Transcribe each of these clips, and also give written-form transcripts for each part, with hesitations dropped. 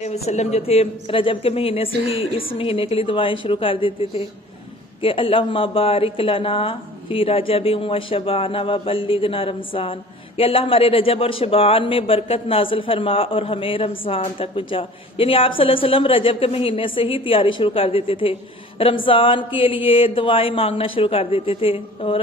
وسلم جو تھے رجب کے مہینے سے ہی اس مہینے کے لیے دعائیں شروع کر دیتے تھے کہ اللہم بارک لنا فی رجب و شعبان و بلغنا رمضان، کہ اللہ ہمارے رجب اور شعبان میں برکت نازل فرما اور ہمیں رمضان تک پہنچا۔ یعنی آپ صلی اللہ علیہ وسلم رجب کے مہینے سے ہی تیاری شروع کر دیتے تھے، رمضان کے لیے دعائیں مانگنا شروع کر دیتے تھے، اور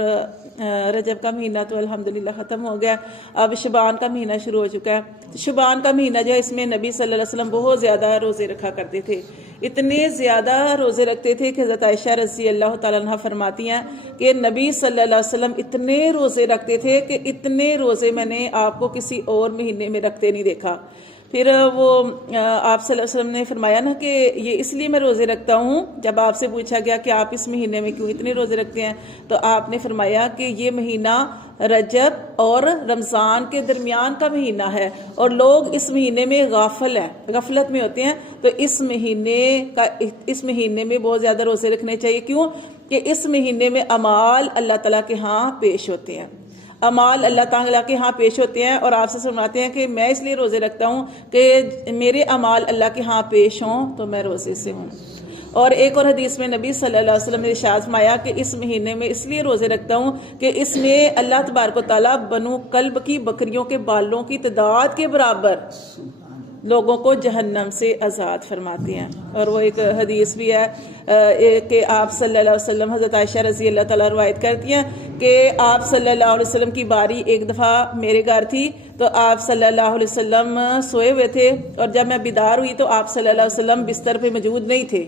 رجب کا مہینہ تو الحمدللہ ختم ہو گیا، اب شعبان کا مہینہ شروع ہو چکا ہے۔ شعبان کا مہینہ جو ہے اس میں نبی صلی اللہ علیہ وسلم بہت زیادہ روزے رکھا کرتے تھے، اتنے زیادہ روزے رکھتے تھے کہ حضرت عائشہ رضی اللہ تعالیٰ عنہ فرماتی ہیں کہ نبی صلی اللہ علیہ وسلم اتنے روزے رکھتے تھے کہ اتنے روزے میں نے آپ کو کسی اور مہینے میں رکھتے نہیں دیکھا۔ پھر وہ آپ صلی اللہ علیہ وسلم نے فرمایا نا کہ یہ اس لیے میں روزے رکھتا ہوں، جب آپ سے پوچھا گیا کہ آپ اس مہینے میں کیوں اتنے روزے رکھتے ہیں تو آپ نے فرمایا کہ یہ مہینہ رجب اور رمضان کے درمیان کا مہینہ ہے، اور لوگ اس مہینے میں غفلت میں ہوتے ہیں، تو اس مہینے میں بہت زیادہ روزے رکھنے چاہیے۔ کیوں کہ اس مہینے میں اعمال اللہ تعالیٰ کے ہاں پیش ہوتے ہیں، اعمال اللہ تعالیٰ کے ہاں پیش ہوتے ہیں، اور آپ سے سناتے ہیں کہ میں اس لیے روزے رکھتا ہوں کہ میرے اعمال اللہ کے ہاں پیش ہوں تو میں روزے سے ہوں۔ اور ایک اور حدیث میں نبی صلی اللہ علیہ وسلم نے ارشاد فرمایا کہ اس مہینے میں اس لیے روزے رکھتا ہوں کہ اس میں اللہ تبارک و تعالیٰ بنو کلب کی بکریوں کے بالوں کی تعداد کے برابر لوگوں کو جہنم سے آزاد فرماتے ہیں۔ اور وہ ایک حدیث بھی ہے کہ آپ صلی اللہ علیہ وسلم، حضرت عائشہ رضی اللہ تعالیٰ روایت کرتی ہیں کہ آپ صلی اللہ علیہ وسلم کی باری ایک دفعہ میرے گھر تھی، تو آپ صلی اللہ علیہ وسلم سوئے ہوئے تھے، اور جب میں بیدار ہوئی تو آپ صلی اللہ علیہ وسلم بستر پہ موجود نہیں تھے۔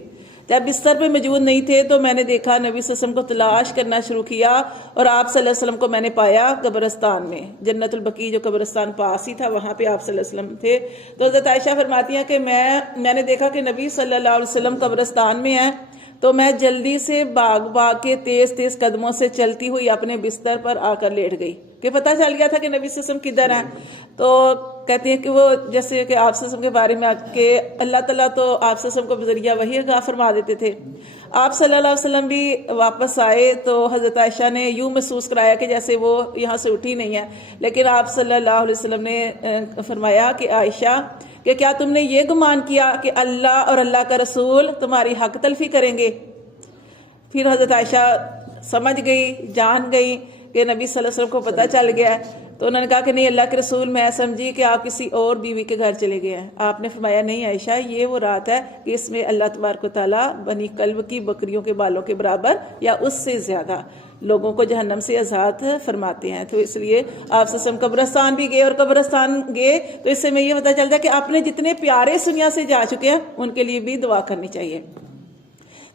جب بستر پہ موجود نہیں تھے تو میں نے دیکھا، نبی صلی اللہ علیہ وسلم کو تلاش کرنا شروع کیا، اور آپ صلی اللہ علیہ وسلم کو میں نے پایا قبرستان میں، جنت البقیع جو قبرستان پاس ہی تھا وہاں پہ آپ صلی اللہ علیہ وسلم تھے۔ تو حضرت عائشہ فرماتی ہیں کہ میں نے دیکھا کہ نبی صلی اللہ علیہ وسلم قبرستان میں ہیں، تو میں جلدی سے بھاگ کے تیز قدموں سے چلتی ہوئی اپنے بستر پر آ کر لیٹ گئی، کہ پتہ چل گیا تھا کہ نبی صلی اللہ علیہ وسلم کدھر ہیں۔ تو کہتے ہیں کہ وہ جیسے کہ آپ صلی اللہ علیہ وسلم کے بارے میں کہ اللہ تعالیٰ تو آپ صلی اللہ علیہ وسلم کو بذریعہ وحی عطا فرما دیتے تھے۔ آپ صلی اللہ علیہ وسلم بھی واپس آئے تو حضرت عائشہ نے یوں محسوس کرایا کہ جیسے وہ یہاں سے اٹھی نہیں ہے، لیکن آپ صلی اللہ علیہ وسلم نے فرمایا کہ عائشہ کہ کیا تم نے یہ گمان کیا کہ اللہ اور اللہ کا رسول تمہاری حق تلفی کریں گے؟ پھر حضرت عائشہ سمجھ گئی، جان گئی کہ نبی صلی اللہ علیہ وسلم کو پتہ چل گیا ہے، تو انہوں نے کہا کہ نہیں اللہ کے رسول، میں سمجھی کہ آپ کسی اور بیوی کے گھر چلے گئے ہیں۔ آپ نے فرمایا نہیں عائشہ، یہ وہ رات ہے کہ اس میں اللہ تبارک و تعالیٰ بنی کلب کی بکریوں کے بالوں کے برابر یا اس سے زیادہ لوگوں کو جہنم سے آزاد فرماتے ہیں۔ تو اس لیے آپ سے ہم قبرستان بھی گئے، اور قبرستان گئے تو اس سے میں یہ پتہ چلتا ہے کہ اپنے جتنے پیارے اس دنیا سے جا چکے ہیں ان کے لیے بھی دعا کرنی چاہیے،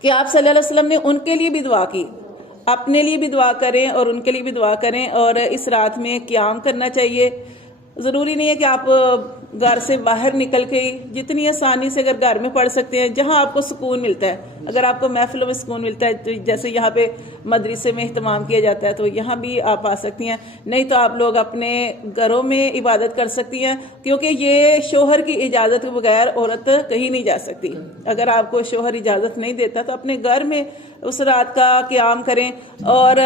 کہ آپ صلی اللہ علیہ وسلم نے ان کے لیے بھی دعا کی، اپنے لیے بھی دعا کریں اور ان کے لیے بھی دعا کریں، اور اس رات میں قیام کرنا چاہیے۔ ضروری نہیں ہے کہ آپ گھر سے باہر نکل کے جتنی آسانی سے اگر گھر میں پڑھ سکتے ہیں، جہاں آپ کو سکون ملتا ہے، اگر آپ کو محفلوں میں سکون ملتا ہے تو جیسے یہاں پہ مدرسے میں اہتمام کیا جاتا ہے تو یہاں بھی آپ آ سکتی ہیں، نہیں تو آپ لوگ اپنے گھروں میں عبادت کر سکتی ہیں، کیونکہ یہ شوہر کی اجازت کے بغیر عورت کہیں نہیں جا سکتی۔ اگر آپ کو شوہر اجازت نہیں دیتا تو اپنے گھر میں اس رات کا قیام کریں، اور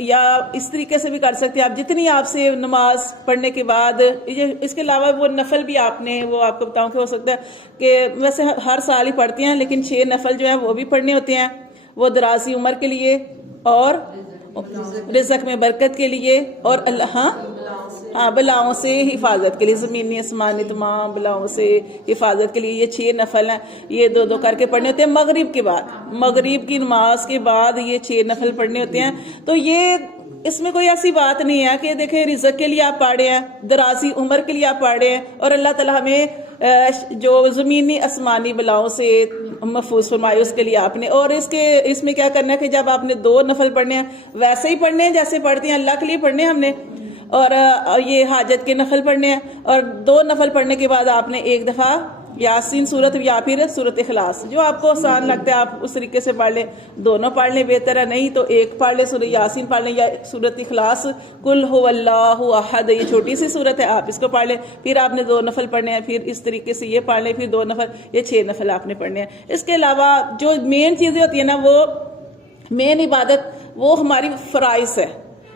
یا اس طریقے سے بھی کر سکتے ہیں آپ جتنی آپ سے نماز پڑھنے کے بعد، اس کے علاوہ وہ نفل بھی آپ نے، وہ آپ کو بتاؤں کہ ہو سکتا ہے کہ ویسے ہر سال ہی پڑھتے ہیں، لیکن 6 نفل جو ہیں وہ بھی پڑھنے ہوتے ہیں، وہ درازی عمر کے لیے اور رزق میں برکت کے لیے، اور اللہ بلاؤں سے حفاظت کے لیے، زمینی آسمانی تمام بلاؤں سے حفاظت کے لیے یہ 6 نفل ہیں، یہ 2 کر کے پڑھنے ہوتے ہیں مغرب کے بعد، مغرب کی نماز کے بعد یہ 6 نفل پڑھنے ہوتے ہیں۔ تو یہ اس میں کوئی ایسی بات نہیں ہے کہ دیکھیں رزق کے لیے آپ پڑھے ہیں، درازی عمر کے لیے آپ پڑھے ہیں، اور اللہ تعالیٰ ہمیں جو زمینی آسمانی بلاؤں سے محفوظ فرمائے اس کے لیے آپ نے۔ اور اس میں کیا کرنا ہے کہ جب آپ نے 2 نفل پڑھنے ہیں ویسے ہی پڑھنے ہیں جیسے پڑھتے ہیں، اللہ کے لیے پڑھنے ہیں ہم نے، اور یہ حاجت کے نفل پڑھنے ہیں، اور 2 نفل پڑھنے کے بعد آپ نے ایک دفعہ یاسین سورت یا پھر سورت اخلاص، جو آپ کو آسان لگتا ہے آپ اس طریقے سے پڑھ لیں، دونوں پڑھ لیں بہتر ہے، نہیں تو ایک پڑھ لیں سورت یاسین پڑھ لیں، یا سورت اخلاص قل هو اللہ احد، یہ چھوٹی سی سورت ہے آپ اس کو پڑھ لیں، پھر آپ نے 2 نفل پڑھنے ہیں، پھر اس طریقے سے یہ پڑھ لیں، پھر 2 نفل، یہ 6 نفل آپ نے پڑھنے ہیں۔ اس کے علاوہ جو مین چیزیں ہوتی ہیں نا، وہ مین عبادت وہ ہماری فرائض ہے،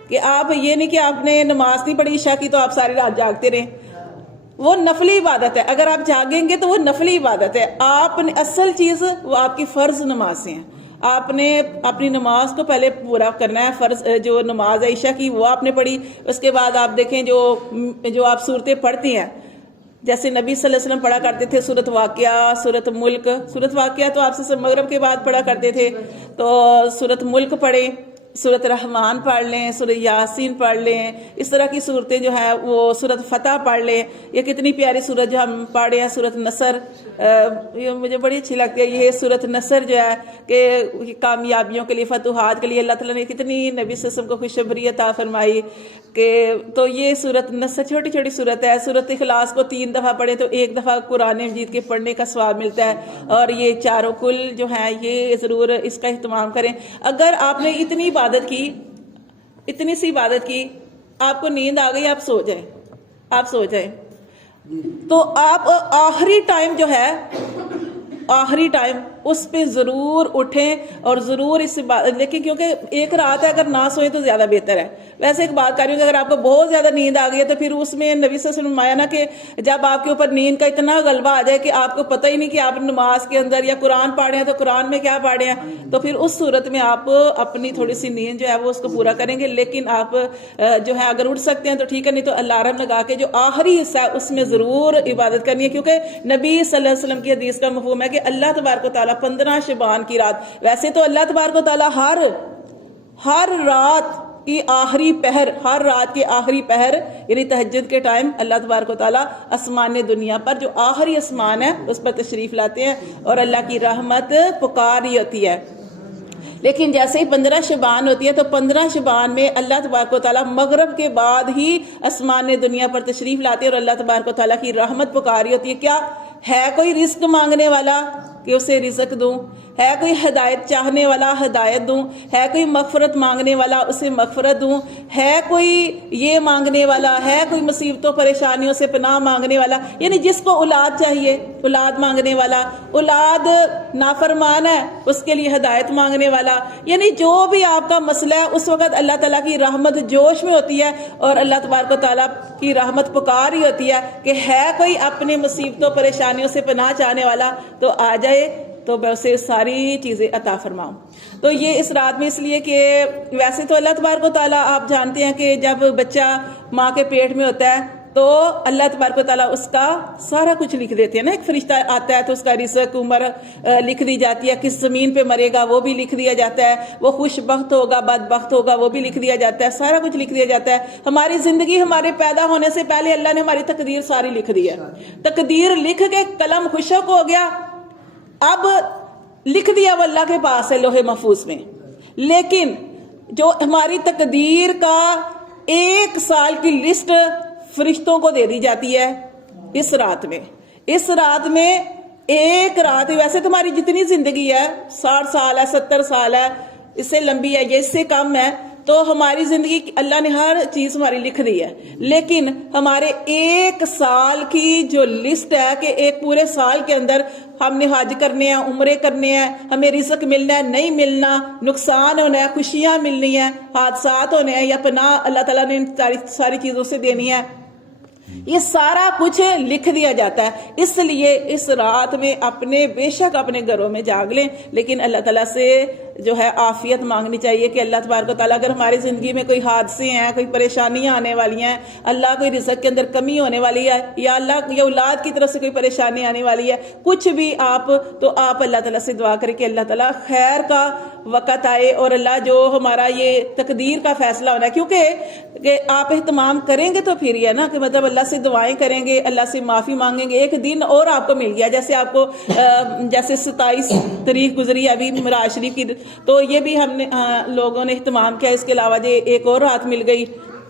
کہ آپ یہ نہیں کہ آپ نے نماز نہیں پڑھی عشاء کی تو آپ ساری رات جاگتے رہیں، وہ نفلی عبادت ہے. اگر آپ جاگیں گے تو وہ نفلی عبادت ہے. آپ نے اصل چیز وہ آپ کی فرض نمازیں ہیں. آپ نے اپنی نماز کو پہلے پورا کرنا ہے. فرض جو نماز ہے عشاء کی وہ آپ نے پڑھی. اس کے بعد آپ دیکھیں جو آپ صورتیں پڑھتی ہیں, جیسے نبی صلی اللہ علیہ وسلم پڑھا کرتے تھے سورۃ واقعہ, سورۃ ملک. سورۃ واقعہ تو آپ سے مغرب کے بعد پڑھا کرتے تھے, تو سورۃ ملک پڑھیں, سورۃ رحمان پڑھ لیں, سورۃ یاسین پڑھ لیں. اس طرح کی صورتیں جو ہیں وہ سورۃ فتح پڑھ لیں. یہ کتنی پیاری سورت جو ہم پڑھ رہے ہیں سورۃ نصر, یہ مجھے بڑی اچھی لگتی ہے. یہ سورۃ نصر جو ہے کہ کامیابیوں کے لیے, فتوحات کے لیے اللہ تعالیٰ نے کتنی نبی صلی اللہ علیہ وسلم کو خوشخبری عطا فرمائی کہ تو یہ سورۃ نصر چھوٹی چھوٹی صورت ہے. سورۃ اخلاص کو 3 دفعہ پڑھیں تو 1 دفعہ قرآن مجید کے پڑھنے کا ثواب ملتا ہے. اور یہ چاروں کل جو ہیں یہ ضرور اس کا اہتمام کریں. اگر آپ نے اتنی سی عبادت کی, آپ کو نیند آ گئی, آپ سو جائیں, تو آپ آخری ٹائم اس پہ ضرور اٹھیں اور ضرور اس بات, لیکن کیونکہ ایک رات ہے, اگر نہ سوئیں تو زیادہ بہتر ہے. ویسے ایک بات کر رہی ہوں کہ اگر آپ کو بہت زیادہ نیند آ گئی ہے تو پھر اس میں نبی صلی اللہ علیہ وسلم فرمایا نا کہ جب آپ کے اوپر نیند کا اتنا غلبہ آ جائے کہ آپ کو پتہ ہی نہیں کہ آپ نماز کے اندر یا قرآن پڑھے ہیں تو قرآن میں کیا پڑھے ہیں, تو پھر اس صورت میں آپ اپنی تھوڑی سی نیند جو ہے وہ اس کو پورا کریں گے. لیکن آپ جو ہے اگر اٹھ سکتے ہیں تو ٹھیک ہے, نہیں تو الارم لگا کے جو آخری حصہ ہے اس میں ضرور عبادت کرنی ہے. کیونکہ نبی صلی اللہ علیہ وسلم کی حدیث کا مفہوم ہے کہ اللہ تبارک و تعالیٰ 15 شعبان کی رات, ویسے تو اللہ تبارک و تعالیٰ ہر رات کی آخری پہر, ہر رات کے آخری پہر یعنی تہجد کے ٹائم اللہ تبارک و تعالیٰ آسمان دنیا پر جو آخری آسمان ہے اس پر تشریف لاتے ہیں اور اللہ کی رحمت پکاری ہوتی ہے. لیکن جیسے ہی 15 شعبان ہوتی ہے تو 15 شعبان میں اللہ تبارک و تعالیٰ مغرب کے بعد ہی آسمان دنیا پر تشریف لاتے ہیں اور اللہ تبارک و تعالیٰ کی رحمت پکاری ہوتی ہے. کیا ہے کوئی رزق مانگنے والا کہ اسے رزق دوں, ہے کوئی ہدایت چاہنے والا ہدایت دوں, ہے کوئی مغفرت مانگنے والا اسے مغفرت دوں, ہے کوئی یہ مانگنے والا, ہے کوئی مصیبتوں پریشانیوں سے پناہ مانگنے والا, یعنی جس کو اولاد چاہیے اولاد مانگنے والا, اولاد نافرمان ہے اس کے لیے ہدایت مانگنے والا, یعنی جو بھی آپ کا مسئلہ ہے اس وقت اللہ تعالیٰ کی رحمت جوش میں ہوتی ہے اور اللہ تبارک و تعالیٰ کی رحمت پکار ہی ہوتی ہے کہ ہے کوئی اپنے مصیبتوں پریشانیوں سے پناہ چاہنے والا تو آ جائے تو میں اسے ساری چیزیں عطا فرماؤں. تو یہ اس رات میں اس لیے کہ ویسے تو اللہ تبارک و تعالیٰ آپ جانتے ہیں کہ جب بچہ ماں کے پیٹ میں ہوتا ہے تو اللہ تبارک و تعالیٰ اس کا سارا کچھ لکھ دیتے ہیں نا. ایک فرشتہ آتا ہے تو اس کا رزق عمر لکھ دی جاتی ہے, کس زمین پہ مرے گا وہ بھی لکھ دیا جاتا ہے, وہ خوش بخت ہوگا بدبخت ہوگا وہ بھی لکھ دیا جاتا ہے, سارا کچھ لکھ دیا جاتا ہے. ہماری زندگی ہمارے پیدا ہونے سے پہلے اللہ نے ہماری تقدیر ساری لکھ دی ہے. تقدیر لکھ کے قلم خشک ہو گیا, اب لکھ دیا وہ اللہ کے پاس ہے لوح محفوظ میں. لیکن جو ہماری تقدیر کا 1 سال کی لسٹ فرشتوں کو دے دی جاتی ہے اس رات میں. اس رات میں ایک رات, ویسے تمہاری جتنی زندگی ہے 60 سال ہے 70 سال ہے, اس سے لمبی ہے یا اس سے کم ہے, تو ہماری زندگی اللہ نے ہر چیز ہماری لکھ دی ہے. لیکن ہمارے 1 سال کی جو لسٹ ہے کہ ایک پورے سال کے اندر ہم نے حج کرنے ہیں, عمرے کرنے ہیں, ہمیں رزق ملنا ہے نہیں ملنا, نقصان ہونا ہے, خوشیاں ملنی ہیں, حادثات ہونے ہیں یا پناہ اللہ تعالیٰ نے ساری چیزوں سے دینی ہے, یہ سارا کچھ لکھ دیا جاتا ہے. اس لیے اس رات میں بے شک اپنے گھروں میں جاگ لیں, لیکن اللہ تعالیٰ سے جو ہے عافیت مانگنی چاہیے کہ اللہ تبارک و تعالیٰ اگر ہماری زندگی میں کوئی حادثے ہیں, کوئی پریشانیاں آنے والی ہیں, اللہ کوئی رزق کے اندر کمی ہونے والی ہے یا اللہ یا اولاد کی طرف سے کوئی پریشانی آنے والی ہے, کچھ بھی آپ اللہ تعالیٰ سے دعا کریں کہ اللہ تعالیٰ خیر کا وقت آئے اور اللہ جو ہمارا یہ تقدیر کا فیصلہ ہونا ہے, کیونکہ کہ آپ اہتمام کریں گے تو پھر یہ نا کہ مطلب اللہ سے دعائیں کریں گے, اللہ سے معافی مانگیں گے, ایک دن اور آپ کو مل گیا. جیسے آپ کو جیسے 27 تاریخ گزری ابھی معراج شریف کی, تو یہ بھی ہم نے لوگوں نے اہتمام کیا. اس کے علاوہ ایک اور رات مل گئی,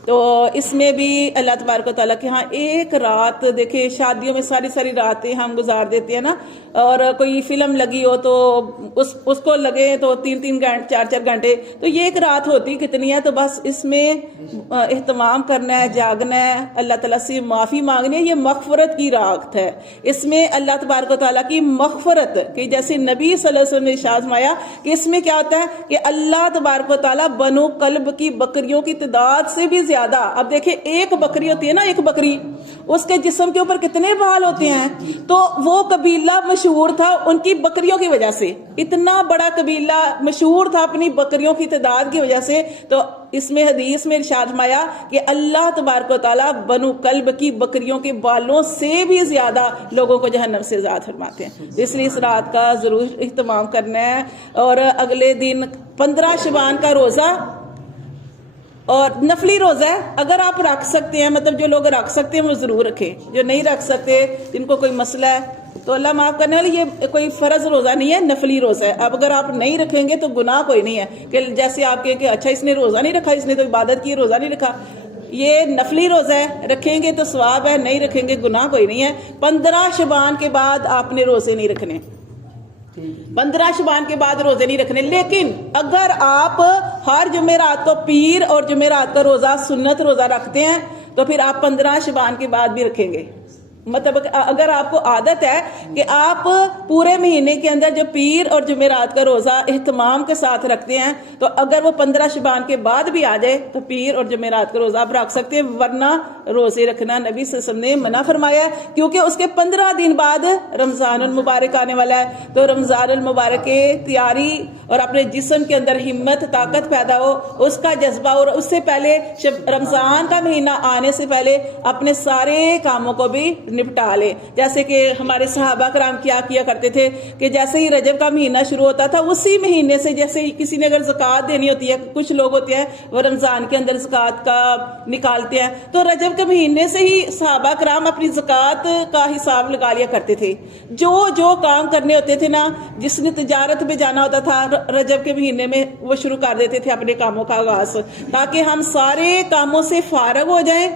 تو اس میں بھی اللہ تبارک و تعالیٰ کے ہاں ایک رات, دیکھیں شادیوں میں ساری راتیں ہم گزار دیتے ہیں نا, اور کوئی فلم لگی ہو تو اس کو لگے تو 3 گھنٹے 4 گھنٹے, تو یہ ایک رات ہوتی کتنی ہے. تو بس اس میں اہتمام کرنا ہے, جاگنا ہے, اللہ تعالیٰ سے معافی مانگنی ہے. یہ مغفرت کی رات ہے, اس میں اللہ تبارک و تعالیٰ کی مغفرت, کہ جیسے نبی صلی اللہ علیہ وسلم نے ارشاد فرمایا کہ اس میں کیا ہوتا ہے کہ اللہ تبارک و تعالیٰ بنو کلب کی بکریوں کی تعداد سے بھی زیادہ. اب دیکھیں ایک بکری ہوتی ہے نا, ایک بکری, اس کے جسم کے اوپر کتنے بال ہوتے ہیں. تو وہ قبیلہ مشہور تھا ان کی بکریوں کی وجہ سے, اتنا بڑا قبیلہ مشہور تھا اپنی بکریوں کی تعداد کی وجہ سے. تو اس میں حدیث میں ارشاد فرمایا کہ اللہ تبارک و تعالیٰ بنو کلب کی بکریوں کے بالوں سے بھی زیادہ لوگوں کو جہنم سے آزاد فرماتے ہیں. اس لیے اس رات کا ضرور اہتمام کرنا ہے. اور اگلے دن 15 شعبان کا روزہ اور نفلی روزہ ہے, اگر آپ رکھ سکتے ہیں, مطلب جو لوگ رکھ سکتے ہیں وہ ضرور رکھیں, جو نہیں رکھ سکتے جن کو کوئی مسئلہ ہے تو اللہ معاف کرنے والی, یہ کوئی فرض روزہ نہیں ہے, نفلی روزہ ہے. اب اگر آپ نہیں رکھیں گے تو گناہ کوئی نہیں ہے کہ جیسے آپ کہیں کہ اچھا اس نے روزہ نہیں رکھا, اس نے تو عبادت کی, روزہ نہیں رکھا. یہ نفلی روزہ ہے, رکھیں گے تو ثواب ہے, نہیں رکھیں گے گناہ کوئی نہیں ہے. 15 شعبان کے بعد آپ نے روزے نہیں رکھنے, 15 شعبان کے بعد روزے نہیں رکھنے. لیکن اگر آپ ہر جمعرات کو پیر اور جمعرات کا روزہ سنت روزہ رکھتے ہیں تو پھر آپ 15 شعبان کے بعد بھی رکھیں گے. مطلب اگر آپ کو عادت ہے کہ آپ پورے مہینے کے اندر جو پیر اور جمعرات کا روزہ اہتمام کے ساتھ رکھتے ہیں, تو اگر وہ 15 شعبان کے بعد بھی آ جائے تو پیر اور جمعرات کا روزہ آپ رکھ سکتے ہیں. ورنہ روزے رکھنا نبی صلی اللہ علیہ وسلم نے منع فرمایا ہے, کیونکہ اس کے 15 دن بعد رمضان المبارک آنے والا ہے. تو رمضان المبارک کی تیاری اور اپنے جسم کے اندر ہمت طاقت پیدا ہو, اس کا جذبہ, اور اس سے پہلے رمضان کا مہینہ آنے سے پہلے اپنے سارے کاموں کو بھی نپٹا لے. جیسے کہ ہمارے صحابہ کرام کیا کرتے تھے کہ جیسے ہی رجب کا مہینہ شروع ہوتا تھا اسی مہینے سے, جیسے کسی نے اگر زکوٰۃ دینی ہوتی ہے, کچھ لوگ ہوتے ہیں وہ رمضان کے اندر زکوٰۃ کا نکالتے ہیں, تو رجب کے مہینے سے ہی صحابہ کرام اپنی زکوٰۃ کا حساب لگا لیا کرتے تھے. جو کام کرنے ہوتے تھے نا, جس نے تجارت میں جانا ہوتا تھا رجب کے مہینے میں وہ شروع کر دیتے تھے اپنے کاموں کا آغاز, تاکہ ہم سارے کاموں سے فارغ ہو جائیں.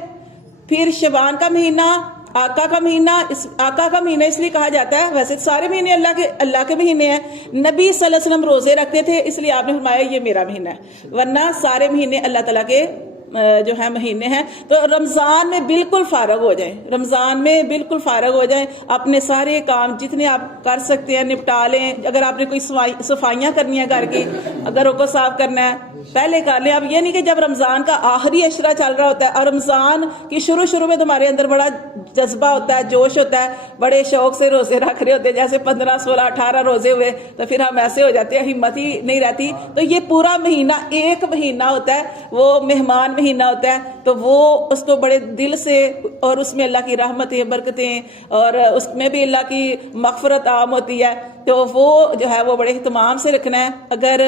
پھر شعبان کا مہینہ آقا کا مہینہ, آقا کا مہینہ اس لیے کہا جاتا ہے, ویسے سارے مہینے اللہ کے مہینے ہیں. نبی صلی اللہ علیہ وسلم روزے رکھتے تھے, اس لیے آپ نے فرمایا یہ میرا مہینہ ہے, ورنہ سارے مہینے اللہ تعالیٰ کے جو ہے مہینے ہیں. تو رمضان میں بالکل فارغ ہو جائیں, رمضان میں بالکل فارغ ہو جائیں, اپنے سارے کام جتنے آپ کر سکتے ہیں نپٹا لیں. اگر آپ نے کوئی صفائیاں کرنی ہے گھر کی, گھروں کو صاف کرنا ہے پہلے کر لیں. اب یہ نہیں کہ جب رمضان کا آخری عشرہ چل رہا ہوتا ہے اور رمضان کی شروع میں تمہارے اندر بڑا جذبہ ہوتا ہے, جوش ہوتا ہے, بڑے شوق سے روزے رکھ رہے ہوتے ہیں, جیسے 15 16 18 روزے ہوئے تو پھر ہم ایسے ہو جاتے ہیں, ہمت ہی نہیں رہتی. تو یہ پورا مہینہ ایک مہینہ ہوتا ہے, وہ مہمان مہینہ ہوتا ہے, تو وہ اس کو بڑے دل سے, اور اس میں اللہ کی رحمتیں برکتیں اور اس میں بھی اللہ کی مغفرت عام ہوتی ہے, تو وہ جو ہے وہ بڑے اہتمام سے رکھنا ہے. اگر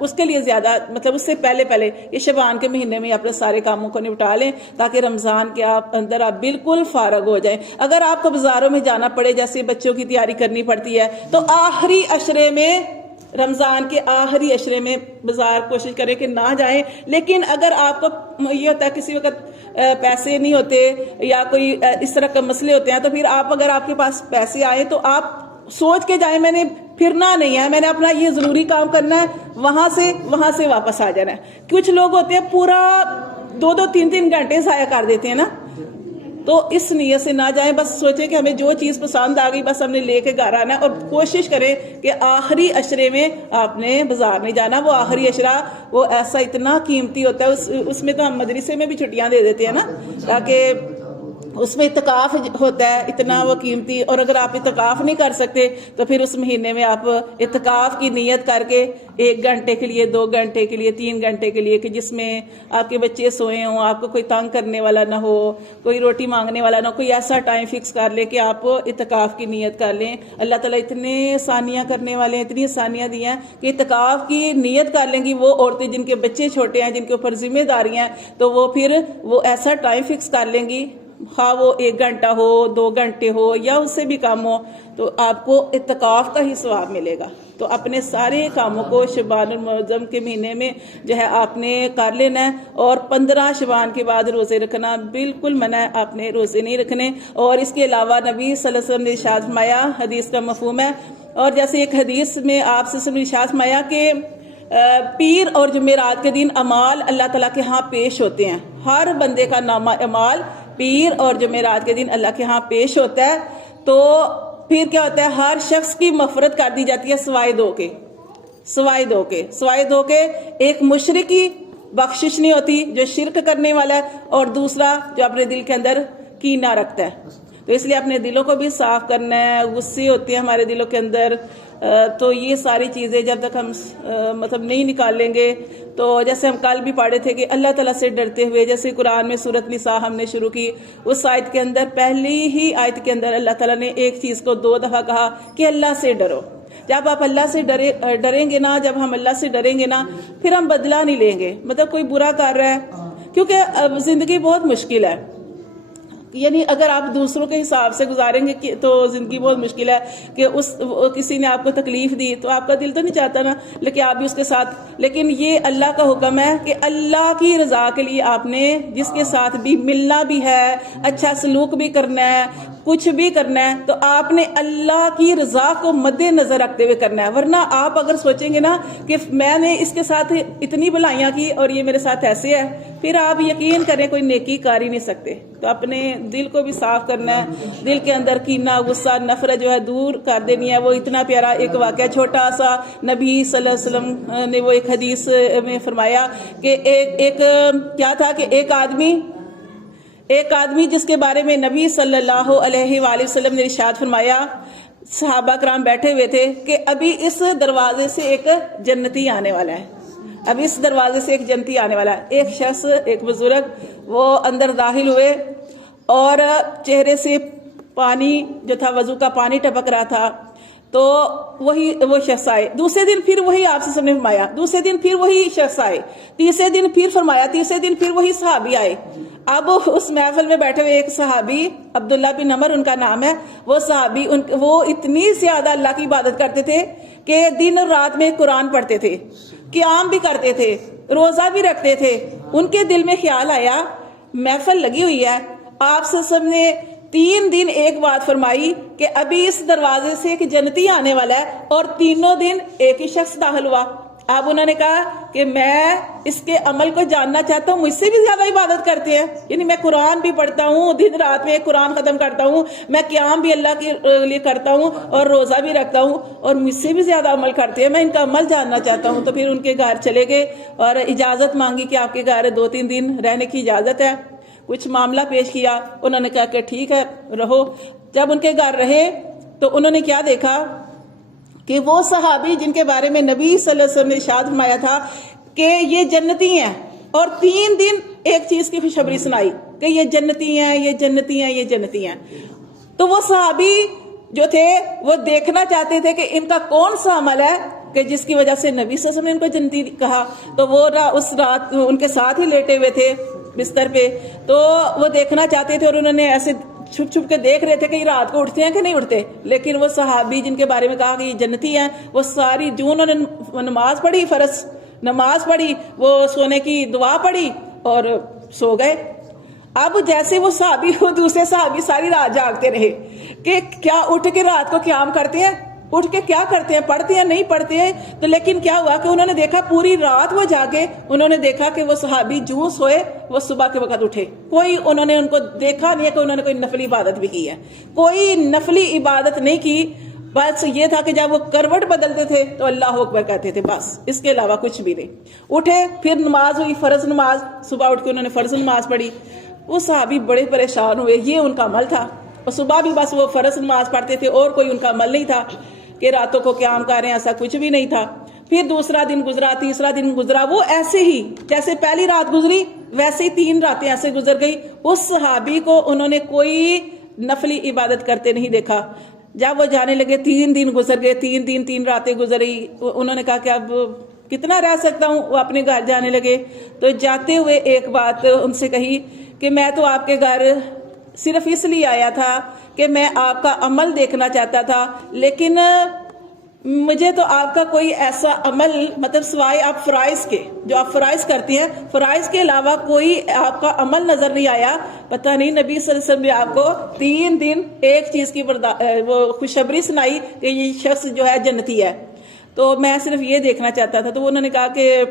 اس کے لیے زیادہ مطلب اس سے پہلے یہ شعبان کے مہینے میں اپنے سارے کاموں کو نپٹا لیں, تاکہ رمضان کے اندر آپ بالکل فارغ ہو جائیں. اگر آپ کو بازاروں میں جانا پڑے, جیسے بچوں کی تیاری کرنی پڑتی ہے, تو آخری عشرے میں, رمضان کے آخری عشرے میں بازار کوشش کریں کہ نہ جائیں. لیکن اگر آپ کو یہ ہوتا ہے کسی وقت پیسے نہیں ہوتے یا کوئی اس طرح کے مسئلے ہوتے ہیں, تو پھر آپ, اگر آپ کے پاس پیسے آئے تو آپ سوچ کے جائیں, میں نے پھرنا نہیں ہے, میں نے اپنا یہ ضروری کام کرنا ہے, وہاں سے واپس آ جانا ہے. کچھ لوگ ہوتے ہیں پورا 2-3 گھنٹے ضائع کر دیتے ہیں نا, تو اس نیت سے نہ جائیں. بس سوچیں کہ ہمیں جو چیز پسند آ گئی بس ہم نے لے کے گھر آنا ہے, اور کوشش کریں کہ آخری عشرے میں آپ نے بازار نہیں جانا. وہ آخری عشرہ وہ ایسا اتنا قیمتی ہوتا ہے, اس میں تو ہم مدرسے میں بھی چھٹیاں دے دیتے ہیں نا, تاکہ اس میں اعتکاف ہوتا ہے اتنا وہ قیمتی. اور اگر آپ اعتکاف نہیں کر سکتے تو پھر اس مہینے میں آپ اعتکاف کی نیت کر کے 1 گھنٹے کے لیے, 2 گھنٹے کے لیے, 3 گھنٹے کے لیے, کہ جس میں آپ کے بچے سوئے ہوں, آپ کو کوئی تنگ کرنے والا نہ ہو, کوئی روٹی مانگنے والا نہ ہو, کوئی ایسا ٹائم فکس کر لے کہ آپ اعتکاف کی نیت کر لیں. اللہ تعالیٰ اتنے آسانیاں کرنے والے ہیں, اتنی آسانیاں دی ہیں کہ اعتکاف کی نیت کر لیں گی وہ عورتیں جن کے بچے چھوٹے ہیں, جن کے اوپر ذمہ داریاں ہیں, تو وہ پھر وہ ایسا ٹائم فکس کر لیں گی, خواہ وہ 1 گھنٹہ ہو, 2 گھنٹے ہو, یا اس سے بھی کم ہو, تو آپ کو اعتکاف کا ہی ثواب ملے گا. تو اپنے سارے کاموں کو شعبان المعظم کے مہینے میں جو ہے آپ نے کر لینا ہے. اور 15 شعبان کے بعد روزے رکھنا بالکل منع ہے, آپ نے روزے نہیں رکھنے. اور اس کے علاوہ نبی صلی اللہ علیہ وسلم نے ارشاد فرمایا, حدیث کا مفہوم ہے, اور جیسے ایک حدیث میں آپ سے ارشاد فرمایا کہ پیر اور جمعرات کے دن اعمال اللہ تعالیٰ کے ہاں پیش ہوتے ہیں. ہر بندے کا نامہ اعمال پیر اور جمعرات کے دن اللہ کے ہاں پیش ہوتا ہے. تو پھر کیا ہوتا ہے, ہر شخص کی مغفرت کر دی جاتی ہے سوائے دو کے, ایک مشرک کی بخشش نہیں ہوتی جو شرک کرنے والا ہے، اور دوسرا جو اپنے دل کے اندر کینہ رکھتا ہے. تو اس لیے اپنے دلوں کو بھی صاف کرنا ہے. غصے ہوتے ہیں ہمارے دلوں کے اندر، تو یہ ساری چیزیں جب تک ہم مطلب نہیں نکال لیں گے، تو جیسے ہم کل بھی پڑھے تھے کہ اللہ تعالیٰ سے ڈرتے ہوئے، جیسے قرآن میں سورۃ نساء ہم نے شروع کی، اس آیت کے اندر پہلی ہی آیت کے اندر اللہ تعالیٰ نے ایک چیز کو 2 دفعہ کہا کہ اللہ سے ڈرو. جب آپ اللہ سے ڈریں گے نا، جب ہم اللہ سے ڈریں گے نا، پھر ہم بدلہ نہیں لیں گے. مطلب کوئی برا کر رہا ہے، کیونکہ زندگی بہت مشکل ہے، یعنی اگر آپ دوسروں کے حساب سے گزاریں گے تو زندگی بہت مشکل ہے. کہ کسی نے آپ کو تکلیف دی تو آپ کا دل تو نہیں چاہتا نا لیکن آپ بھی اس کے ساتھ، لیکن یہ اللہ کا حکم ہے کہ اللہ کی رضا کے لیے آپ نے جس کے ساتھ بھی ملنا بھی ہے، اچھا سلوک بھی کرنا ہے، کچھ بھی کرنا ہے، تو آپ نے اللہ کی رضا کو مد نظر رکھتے ہوئے کرنا ہے. ورنہ آپ اگر سوچیں گے نا کہ میں نے اس کے ساتھ اتنی بھلائیاں کی اور یہ میرے ساتھ ایسے ہے، پھر آپ یقین کریں کوئی نیکی کر ہی نہیں سکتے. تو اپنے دل کو بھی صاف کرنا ہے، دل کے اندر کینہ، غصہ، نفرت جو ہے دور کر دینی ہے. وہ اتنا پیارا ایک واقعہ چھوٹا سا نبی صلی اللہ علیہ وسلم نے وہ ایک حدیث میں فرمایا کہ ایک کیا تھا کہ ایک آدمی جس کے بارے میں نبی صلی اللہ علیہ وآلہ وسلم نے ارشاد فرمایا، صحابہ کرام بیٹھے ہوئے تھے کہ ابھی اس دروازے سے ایک جنتی آنے والا ہے، اب اس دروازے سے ایک جنتی آنے والا ہے. ایک شخص، ایک بزرگ وہ اندر داخل ہوئے اور چہرے سے پانی جو تھا وضو کا پانی ٹپک رہا تھا. تو وہ شخص آئے. دوسرے دن پھر وہی آپ سے سامنے فرمایا. دوسرے دن پھر وہی شخص آئے. تیسرے دن پھر فرمایا. تیسرے دن پھر وہی صحابی آئے. اب اس محفل میں بیٹھے ہوئے ایک صحابی، عبداللہ بن عمر ان کا نام ہے، وہ صحابی وہ اتنی زیادہ اللہ کی عبادت کرتے تھے کہ دن اور رات میں قرآن پڑھتے تھے، قیام بھی کرتے تھے، روزہ بھی رکھتے تھے. ان کے دل میں خیال آیا محفل لگی ہوئی ہے، آپ سے سب نے 3 دن ایک بات فرمائی کہ ابھی اس دروازے سے ایک جنتی آنے والا ہے، اور تینوں دن ایک ہی شخص داخل ہوا. اب انہوں نے کہا کہ میں اس کے عمل کو جاننا چاہتا ہوں، مجھ سے بھی زیادہ عبادت کرتے ہیں، یعنی میں قرآن بھی پڑھتا ہوں، دن رات میں قرآن ختم کرتا ہوں، میں قیام بھی اللہ کے لیے کرتا ہوں اور روزہ بھی رکھتا ہوں، اور مجھ سے بھی زیادہ عمل کرتے ہیں، میں ان کا عمل جاننا چاہتا ہوں. تو پھر ان کے گھر چلے گئے اور اجازت مانگی کہ آپ کے گھر 2-3 دن رہنے کی اجازت ہے. کچھ معاملہ پیش کیا، انہوں نے کہا کہ ٹھیک ہے رہو. جب ان کے گھر رہے تو انہوں نے کیا دیکھا کہ وہ صحابی جن کے بارے میں نبی صلی اللہ علیہ وسلم نے ارشاد فرمایا تھا کہ یہ جنتی ہیں، اور 3 دن ایک چیز کی خوشخبری سنائی کہ یہ جنتی ہیں، یہ جنتی ہیں، یہ جنتی ہیں. تو وہ صحابی جو تھے وہ دیکھنا چاہتے تھے کہ ان کا کون سا عمل ہے کہ جس کی وجہ سے نبی صلی اللہ علیہ وسلم نے ان کو جنتی کہا. تو وہ اس رات ان کے ساتھ ہی لیٹے ہوئے تھے بستر پہ، تو وہ دیکھنا چاہتے تھے اور انہوں نے ایسے چھپ چھپ کے دیکھ رہے تھے کہ یہ رات کو اٹھتے ہیں کہ نہیں اٹھتے. لیکن وہ صحابی جن کے بارے میں کہا کہ یہ جنتی ہیں، وہ ساری جو انہوں نے نماز پڑھی، فرض نماز پڑھی، وہ سونے کی دعا پڑھی اور سو گئے. اب جیسے وہ صحابی، وہ دوسرے صحابی ساری رات جاگتے رہے کہ کیا اٹھ کے رات کو قیام کرتے ہیں، اٹھ کے کیا کرتے ہیں، پڑھتے ہیں نہیں پڑھتے ہیں. تو لیکن کیا ہوا کہ انہوں نے دیکھا پوری رات وہ جاگے، انہوں نے دیکھا کہ وہ صحابی جو سوئے وہ صبح کے وقت اٹھے. کوئی انہوں نے ان کو دیکھا نہیں ہے کہ انہوں نے کوئی نفلی عبادت بھی کی ہے، کوئی نفلی عبادت نہیں کی. بس یہ تھا کہ جب وہ کروٹ بدلتے تھے تو اللہ اکبر کہتے تھے، بس اس کے علاوہ کچھ بھی نہیں. اٹھے پھر نماز ہوئی، فرض نماز، صبح اٹھ کے انہوں نے فرض نماز پڑھی. وہ صحابی بڑے پریشان ہوئے، یہ ان کا عمل تھا. اور صبح بھی بس وہ فرض نماز پڑھتے تھے اور کوئی ان کا عمل نہیں تھا کہ راتوں کو قیام کر رہے ہیں، ایسا کچھ بھی نہیں تھا. پھر دوسرا دن گزرا، تیسرا دن گزرا، وہ ایسے ہی جیسے پہلی رات گزری ویسے ہی 3 راتیں ایسے گزر گئی. اس صحابی کو انہوں نے کوئی نفلی عبادت کرتے نہیں دیکھا. جب وہ جانے لگے 3 دن گزر گئے، 3 دن 3 راتیں گزری. انہوں نے کہا کہ اب کتنا رہ سکتا ہوں. وہ اپنے گھر جانے لگے تو جاتے ہوئے ایک بات ان سے کہی کہ میں تو آپ کے گھر صرف اس لیے آیا تھا کہ میں آپ کا عمل دیکھنا چاہتا تھا، لیکن مجھے تو آپ کا کوئی ایسا عمل، مطلب سوائے آپ فرائض کے، جو آپ فرائض کرتی ہیں، فرائض کے علاوہ کوئی آپ کا عمل نظر نہیں آیا. پتہ نہیں نبی صلی اللہ علیہ وسلم نے آپ کو 3 دن ایک چیز کی وہ خوشخبری سنائی کہ یہ شخص جو ہے جنتی ہے. تو میں صرف یہ دیکھنا چاہتا تھا. تو انہوں نے کہا کہ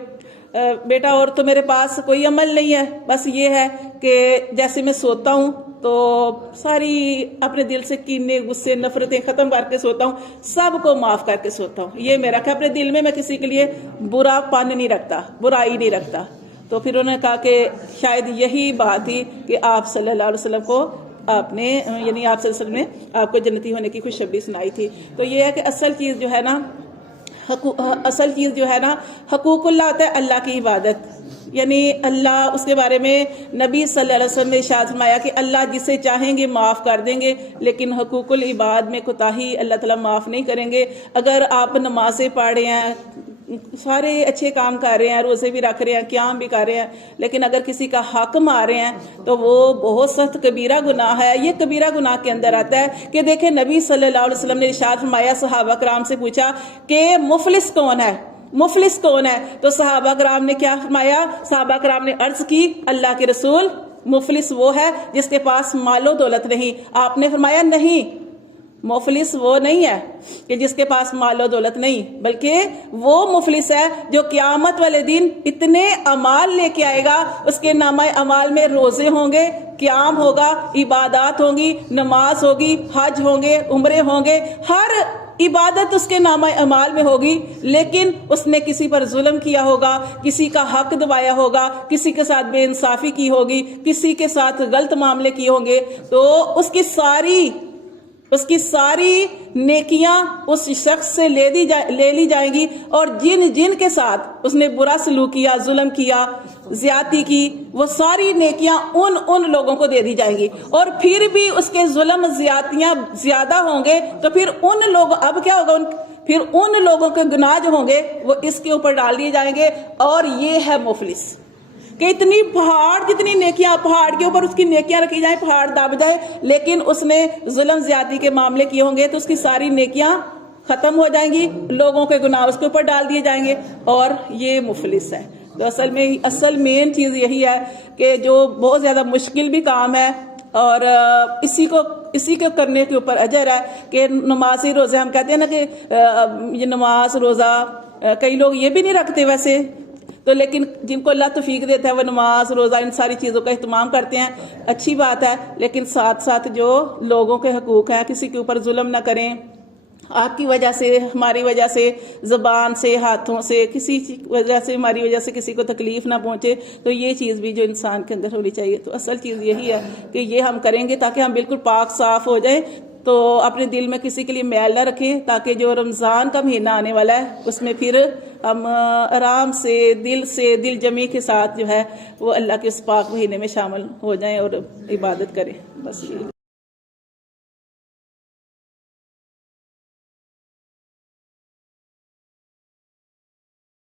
بیٹا اور تو میرے پاس کوئی عمل نہیں ہے، بس یہ ہے کہ جیسے میں سوتا ہوں تو ساری اپنے دل سے کینے، غصے، نفرتیں ختم کر کے سوتا ہوں، سب کو معاف کر کے سوتا ہوں. یہ میرا کہ اپنے دل میں کسی کے لیے برا پن نہیں رکھتا، برائی نہیں رکھتا. تو پھر انہوں نے کہا کہ شاید یہی بات تھی کہ آپ صلی اللہ علیہ وسلم کو آپ نے یعنی آپ صلی اللہ علیہ وسلم نے آپ کو جنتی ہونے کی خوشخبری سنائی تھی. تو یہ ہے کہ اصل چیز جو ہے نا حقوق اللہ ہوتا ہے اللہ کی عبادت. یعنی اللہ اس کے بارے میں نبی صلی اللہ علیہ وسلم نے ارشاد فرمایا کہ اللہ جسے چاہیں گے معاف کر دیں گے، لیکن حقوق العباد میں کوتاہی اللہ تعالیٰ معاف نہیں کریں گے. اگر آپ نمازیں پڑھ رہے ہیں، سارے اچھے کام کر رہے ہیں، روزے بھی رکھ رہے ہیں، قیام بھی کر رہے ہیں، لیکن اگر کسی کا حق مار رہے ہیں تو وہ بہت سخت کبیرہ گناہ ہے. یہ کبیرہ گناہ کے اندر آتا ہے کہ دیکھیں نبی صلی اللہ علیہ وسلم نے ارشاد فرمایا، صحابہ کرام سے پوچھا کہ مفلس کون ہے، مفلس کون ہے؟ تو صحابہ کرام نے کیا فرمایا؟ صحابہ کرام نے عرض کی اللہ کے رسول مفلس وہ ہے جس کے پاس مال و دولت نہیں. آپ نے فرمایا نہیں، مفلس وہ نہیں ہے کہ جس کے پاس مال و دولت نہیں، بلکہ وہ مفلس ہے جو قیامت والے دن اتنے اعمال لے کے آئے گا، اس کے نامہ اعمال میں روزے ہوں گے، قیام ہوگا، عبادات ہوں گی، نماز ہوگی، حج ہوں گے، عمرے ہوں گے، ہر عبادت اس کے نامہ اعمال میں ہوگی، لیکن اس نے کسی پر ظلم کیا ہوگا، کسی کا حق دبایا ہوگا، کسی کے ساتھ بے انصافی کی ہوگی، کسی کے ساتھ غلط معاملے کیے ہوں گے، تو اس کی ساری نیکیاں اس شخص سے لے لی جائیں گی، اور جن کے ساتھ اس نے برا سلوک کیا، ظلم کیا، زیادتی کی، وہ ساری نیکیاں ان لوگوں کو دے دی جائیں گی. اور پھر بھی اس کے ظلم زیادتیاں زیادہ ہوں گے تو پھر اب کیا ہوگا؟ پھر ان لوگوں کے گناہ جو ہوں گے وہ اس کے اوپر ڈال دیے جائیں گے. اور یہ ہے مفلس کہ اتنی جتنی نیکیاں پہاڑ کے اوپر اس کی نیکیاں رکھی جائیں، پہاڑ دب جائے، لیکن اس نے ظلم زیادتی کے معاملے کیے ہوں گے تو اس کی ساری نیکیاں ختم ہو جائیں گی، لوگوں کے گناہ اس کے اوپر ڈال دیے جائیں گے، اور یہ مفلس ہے. تو اصل مین چیز یہی ہے کہ جو بہت زیادہ مشکل بھی کام ہے، اور اسی کو کرنے کے اوپر اجر ہے کہ نماز روزے، ہم کہتے ہیں نا کہ یہ نماز روزہ کئی لوگ یہ بھی نہیں رکھتے ویسے تو، لیکن جن کو اللہ توفیق دیتا ہے وہ نماز روزہ ان ساری چیزوں کا اہتمام کرتے ہیں، اچھی بات ہے. لیکن ساتھ ساتھ جو لوگوں کے حقوق ہیں، کسی کے اوپر ظلم نہ کریں. آپ کی وجہ سے، ہماری وجہ سے، زبان سے، ہاتھوں سے، کسی وجہ سے، ہماری وجہ سے کسی کو تکلیف نہ پہنچے، تو یہ چیز بھی جو انسان کے اندر ہونی چاہیے. تو اصل چیز یہی ہے کہ یہ ہم کریں گے تاکہ ہم بالکل پاک صاف ہو جائیں. تو اپنے دل میں کسی کے لیے میل نہ رکھیں، تاکہ جو رمضان کا مہینہ آنے والا ہے اس میں پھر ہم آرام سے دل جمی کے ساتھ جو ہے وہ اللہ کے اس پاک مہینے میں شامل ہو جائیں اور عبادت کریں. بس